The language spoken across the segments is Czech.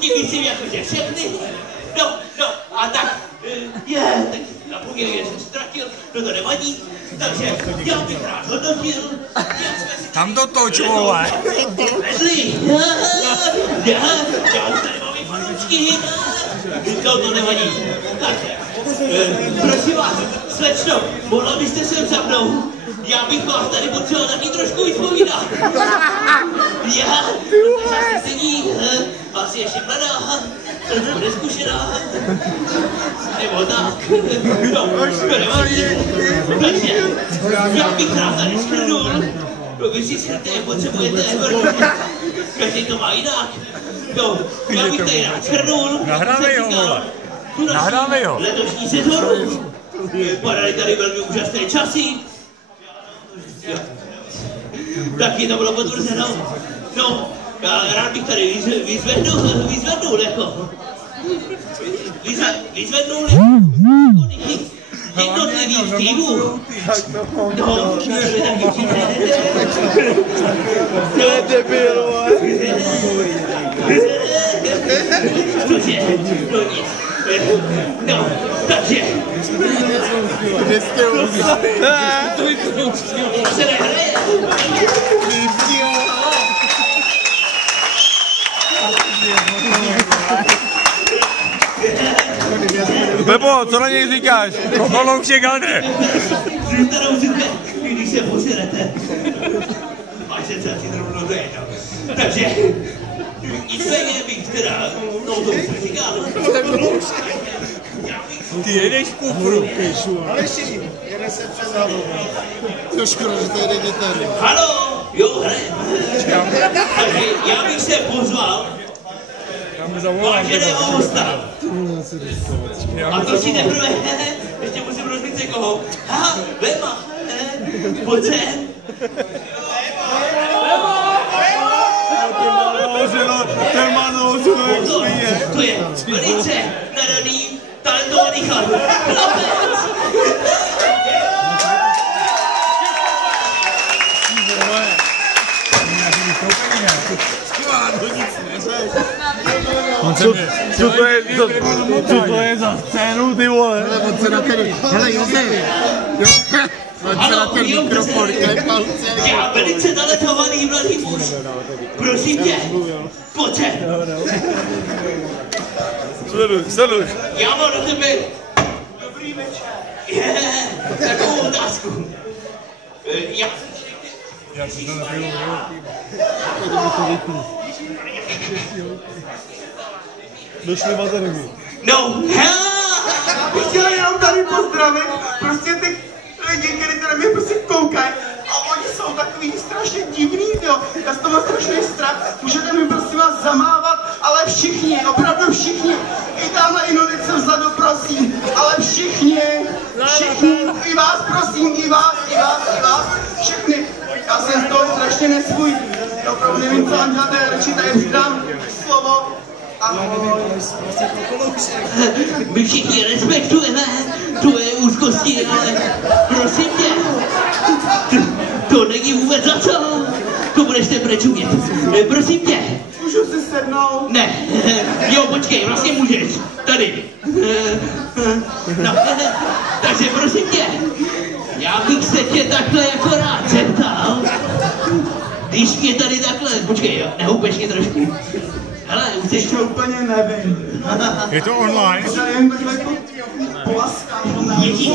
Ti myslím jakože všechny. No, a tak, tak na poměrě jsem ztratil, no to nevadí, takže já bych rád hodnotil, jak jsme si... Tam to toč, vole. Vedli, já už tady mám i fanoučky, no to nevadí. Takže, prosím vás, slečno, mohla byste sem za mnou? Já bych vás tady potřeboval taky trošku vyspovídat. Já, protože asi sedí, asi ještě mladá, trošku neskušená, nebo tak. No, to nevadí. Takže, já bych rád tady shrnul, vy si shrňte, jak potřebujete, protože každý to má jinak. No, já bych tady rád shrnul. Nahráme ho, vole. Nahráme ho. Letošní sezónu. Padaly tady velmi úžasné časy. Taky to bylo potvrzeno. No, já rád bych tady vyzvednul jako. Vyzvednul jednotlivých týmů. No, to je taky přijde. To je debil, Cože? No nic. No, takže. Kde jste už? Se nehraje. Bebo, co na něj říkáš? Kokoloušek Hadr. Zůstanou si když se poserete. Až se celý rovnou dojedou. Takže, nicméně bych teda, no to už jsem říkal. Ty jedeš v kufru. Ale šířím, jede se přes hlavu. To škoda, že to jede kytary. Halo, jo, hrajem. Takže já bych se pozval váženého hosta. A to si teprve, ještě musím rozbít někoho. Aha, Vema, pojď sem. Ten má naloženo, jak smíje. To je velice nadaný, talentovaný chlap. Co to je za scénu, ty vole? Hele, Josef. Pojď se na ten mikrofon, klepal celý. Já velice talentovaný mladý muž. Prosím tě, pojď sem. Sleduj. Já mám na tebe dobrý večer. Takovou otázku. Já si to nepiju. Došli baterky. No, Bych chtěla jenom tady pozdravit prostě ty lidi, kteří tady mě prostě koukají a oni jsou takový strašně divný, jo. Já z toho mám strašný strach. Můžete mi prosím vás zamávat, ale všichni, opravdu všichni. I tamhle Inodice vzadu, prosím, ale všichni, i vás prosím, i vás, všechny. Já jsem z toho strašně nesvůj. Já opravdu nevím, co vám děláte, radši tady přidám slovo. Ahoj. my všichni respektujeme tvoje úzkosti, ale prosím tě, to není vůbec za co. To budeš teprve čumět. Prosím tě. Můžu si sednout? Ne. Jo, počkej, vlastně můžeš. Tady. No. Takže prosím tě, já bych se tě takhle jako rád zeptal, když mě tady takhle, počkej, jo, nehoupeš mě trošku. Hele, chceš to úplně nevím. Je to online? Tady jen takhle jako polaskám. Ježíš,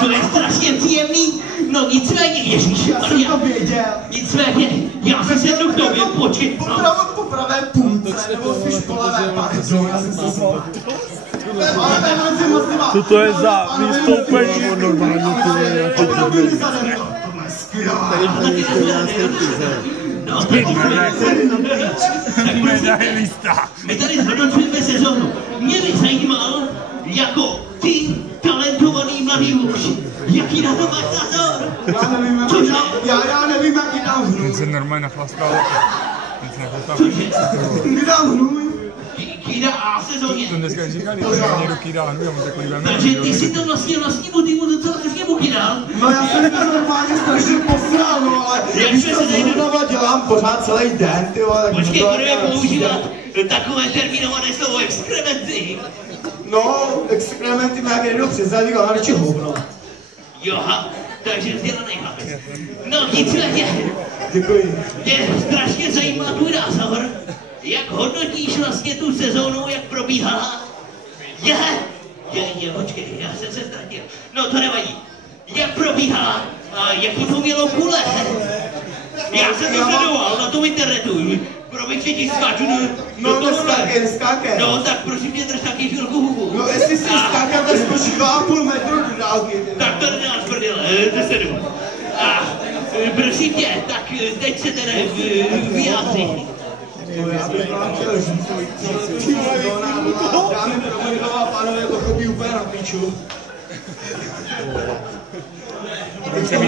to je strašně příjemný. No nicméně, Ježíš, Já jsem to věděl. Nicméně, já se sednu k tobě, počkej. Po pravé půlce, nebo spíš po levé, pardon, já jsem se zval. Co to je za vystoupení? Normálně to je jako divný. No, Medailista. my tady zhodnocujeme sezónu. Mě by zajímal, jako ty talentovaný mladý muž, jaký na to máš názor? Já nevím, jaký dám hnůj. Ten se normálně nachlastal. Ten se nachlastal. Kdy dám hnůj? Kýda A v sezóně. jsem dneska říkal, že mě ruky dál, já mu takový velmi. Takže ty si to vlastnímu týmu docela trošku buky dal. No já jsem to normálně strašně posral, no ale když to zrovna dělám pořád celý den, ty vole. Počkej, budeme používat takové termínované slovo exkrementy. No, exkrementy má někdo přes zadek, ale radši hovno. Joha, takže vzdělaný chlapec. No nicméně, Děkuji. mě strašně zajímá tvůj názor. Jak hodnotíš vlastně tu sezónu, jak probíhala? Počkej, já jsem se ztratil. No to nevadí. Jak probíhala a jaký to mělo kule? Já jsem to sledoval na tom internetu. Promiň, že ti skáču do tohohle. Neskákej. No tak prosím tě, drž taky chvilku hubu. No jestli si skákat, tak skočí 2,5 metru do dálky. Tak to nedáš prdele, to se jdu. A prosím tě, tak teď se teda vyjádří. Já bych vám chtěl říct, dámy Dominikova a pánové, to chodí úplně na píču. Jsem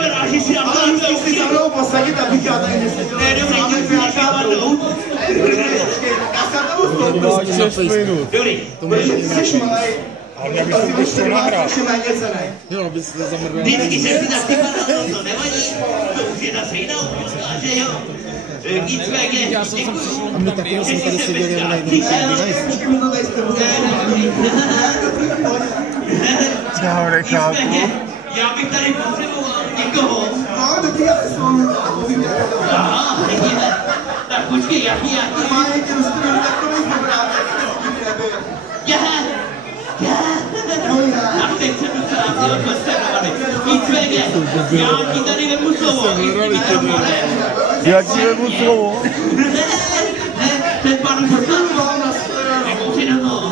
rád, že si nám ale musíš si za mnou posadit, abych já tady neseděl. Ne, dobrý, tak nějaká padnout. Já se tam ustoupil. 6 minut. Dobrý. Protože ty jsi malej. Ale já bych si to chtěl nahrát. Ještě méně cenej. Jo, aby se zamrdal. Vždycky jsem si taky padal, to nevadí. To už je zase jiná ukázka, že jo. Nicméně, děkuju. A my taky jsme tady seděli jako najdeme. Počkej, mi to tady jste Já nechápu. Já bych tady potřeboval někoho. No, dobrý, já se s vámi povíme. Aha, vidíme. Tak počkej, jaký? Normálně tě dostanu takový dobrá, tak se nebyl. A teď jsem docela byl konsternovaný. Nicméně, já ti tady vemu slovo. Já ti vemu slovo. Ten pan poslanec. Nemůže do toho.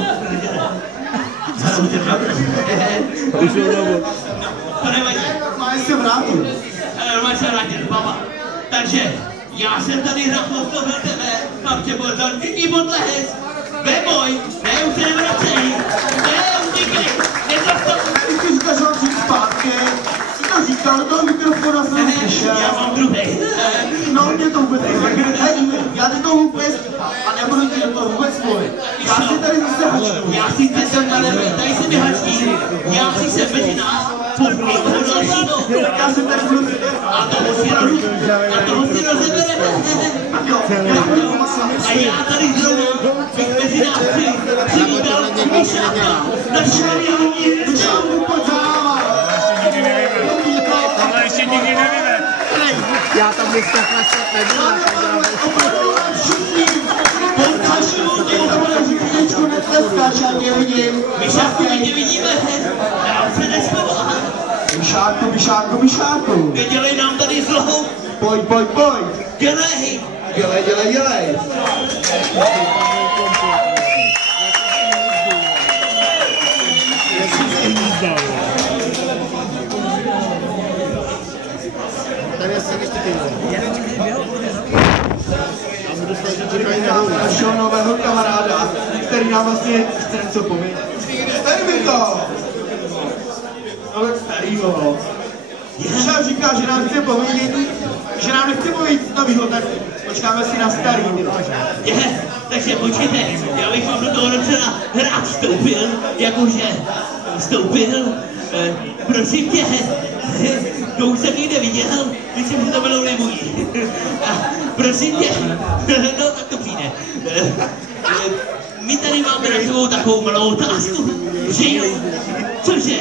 To nevadí. Máš se vrátit. Máš se vrátit, baba. Takže, já jsem tady naposlal tebe, chlapče, byl zančitý podlehez. Neboj, ne, už se nevracej. Ne, utíkej, nezastav. Když jsi říkal, že mám přijít zpátky, jsi to říkal, do toho mikrofona jsem slyšel. Já mám druhý. No, mě to vůbec nevím. Já teď to vůbec a nebudu ti do toho vůbec mluvit. Já si tady zase hačnu. Já si jsem tady se mi hačí. Já si jsem mezi nás. Já jsem tady budu a toho si rozebereme. A já tady znovu bych mezi nás přivítal Míšáka, našeho Jáni. Ale ještě nikdy nevíme. Já tam dneska chlašet nebyla. Míšáku, my tě vidíme. Nám se neschováme. Myšáku. Nedělej nám tady zlo. Pojď. Dělej. Dělej. Tady je se ještě Našeho nového kamaráda, který nám vlastně chce něco povědět. Tady mi to! No tak starýho. Šéf říká, že nám chce povědět, že nám nechce povědět novýho, tak počkáme si na starý. Takže počkejte, já bych vám do toho docela rád vstoupil, jakože vstoupil, prosím tě, to už jsem nikde viděl, myslím, že to bylo nemojí. Prosím tě, no tak to přijde. My tady máme na sebou takovou malou otázku, že jo? Cože?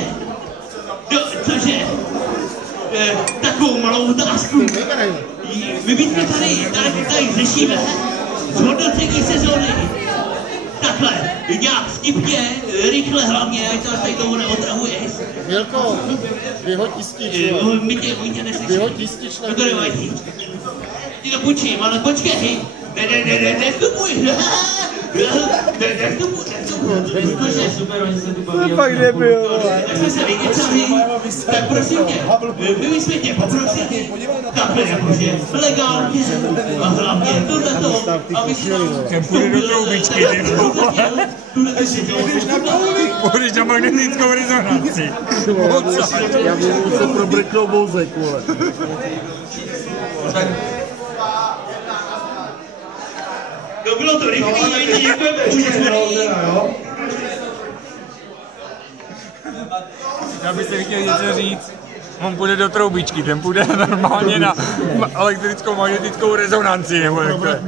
No, cože? Takovou malou otázku. My bychom tady řešíme zhodnocení sezóny. Takhle, nějak vtipně, rychle hlavně, ať to tady toho neotravuješ. Milko, vyhoď jistič. My tě neslyšíme. Vyhoď jistič na to nevadí. Ti to půjčím, ale počkej. Nevstupuj. Cože, super, oni se tu baví. To fakt nebyl. Tak jsme se vykecali, tak prosím tě, my bychom tě poprosili, takhle jakože legálně a hlavně tohleto, aby si nám Ten půjde do troubičky, ty vole. Půjdeš na magnetickou rezonanci. Já budu muset probrknout mozek, vole. Jo, bylo to rychlý, děkujeme úžasný. Já bych si chtěl něco říct. On půjde do troubičky, ten půjde normálně na elektrickou magnetickou rezonanci, nebo jak to je.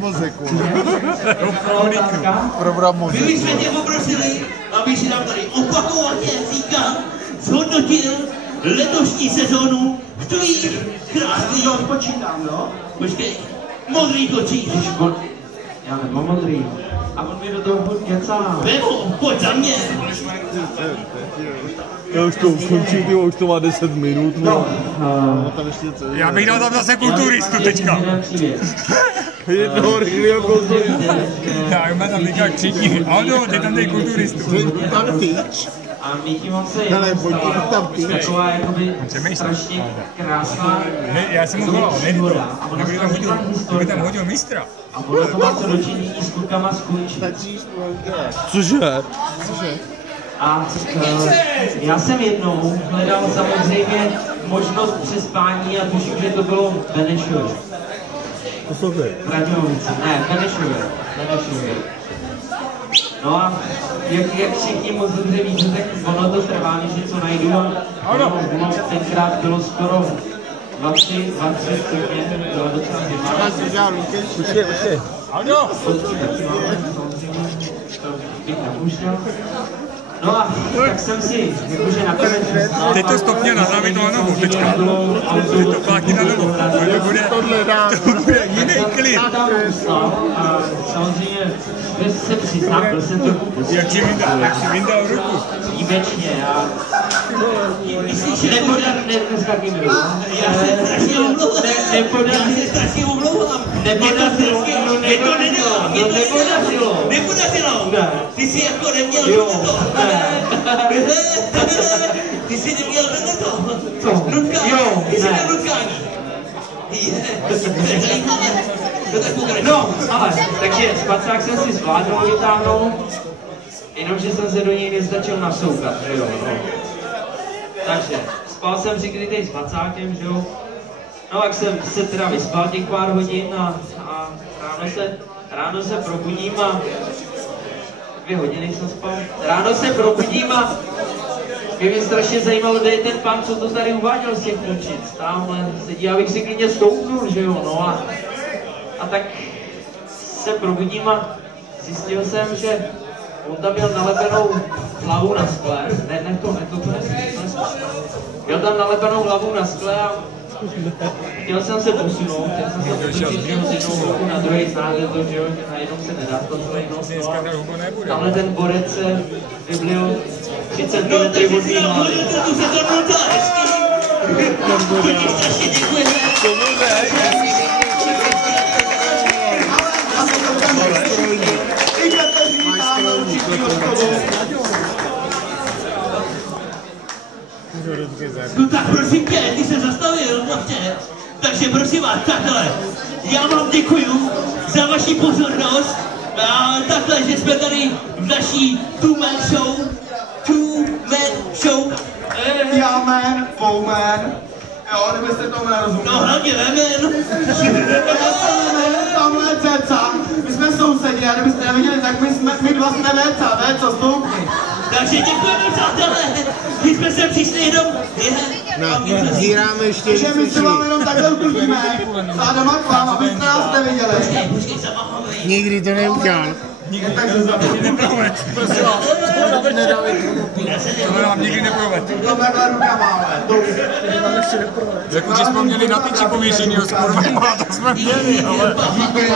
Program mozek. My jsme tě poprosili, aby si nám tady opakovaně říkal, zhodnotil letošní sezónu v tvých krásných Počítám, no? Počkej, modrých očích. Já nebo modrý. A on mi do toho furt kecá. Bebo, pojď za mě. Já už to skončil, ty už to má 10 minut. No. Já bych dal tam zase kulturistu teďka. Jednoho rychlého kulturistu. Já mám tam teďka křičí. Aldo, ty tam dej kulturistu. Tam tyč. A Míky mám se Hele, pojď tam tyč. taková jakoby strašně krásná Já jsem mu volal, příhoda. A ona kdyby tam hodil mistra. A ono to má co dočinění s klukama z Kunčí. Cože? A já jsem jednou hledal samozřejmě možnost přespání a tuším, že to bylo v Benešově. Poslouchej. V Radějovici. Ne, v Benešově. No a jak všichni moc dobře víte, tak ono to trvá, než něco najdu. Ono tenkrát bylo skoro 2-3 stupně, bylo docela zima. Počkej. Aldo! No a tak jsem si, jakože nakonec... Teď to stopně na závět na nohu, teďka. Teď to plákni na nohu. To bude jiný klid. A samozřejmě, že se přiznám, byl jsem trochu pozdě. Jak si vyndal ruku. Výjimečně a... Nepodařilo. Já se strašně omlouvám. Nepodařilo. Ty jsi jako neměl to. Ty jsi neměl to. Nutkání. Ty jsi měl nutkání. No, ale, takže spacák jsem si zvládnul vytáhnout, jenomže jsem se do něj nestačil nasoukat, že jo, no. Takže, spal jsem přikrytej spacákem, že jo. No, tak jsem se teda vyspal těch pár hodin a ráno se probudím a 2 hodiny jsem spal. Ráno se probudím a mě strašně zajímalo, kde je ten pán, co to tady uváděl z těch Kunčic. Tamhle sedí, abych si klidně stoupnul, že jo, no a tak se probudím a zjistil jsem, že on tam měl nalepenou hlavu na skle. Ne, to nesmí. Měl tam nalepenou hlavu na skle a chtěl jsem se posunout, z jednou ruku na druhý znáte to, že jo, že najednou se nedá to celý noc. Tamhle ten borec se vyblil 3 cm od mý hlavy. No tak prosím tě, ty se zastavil vlastně. Takže prosím vás, takhle. Já vám děkuju za vaši pozornost. A takhle, že jsme tady v naší two-man show. Já man, bowman. Jo, kdybyste tomu nerozuměli. No hlavně vemen. Já jsem man, tamhle ceca. My jsme sousedí a kdybyste neviděli, tak my dva jsme veca, co stoupni. Takže děkujeme, přátelé. My jsme sem přišli jenom... Zíráme ještě. Takže my se vám jenom takhle uklidíme. Zádama k vám, abyste nás neviděli. Počkej, zamáháme. Nikdy to neudělal. Takže zamáháme. Tohle nám nikdy neprovedl. To takhle ruka máme. Jak už jsme měli na tyči pověšenýho s kurvama, to jsme měli, ale... Díky,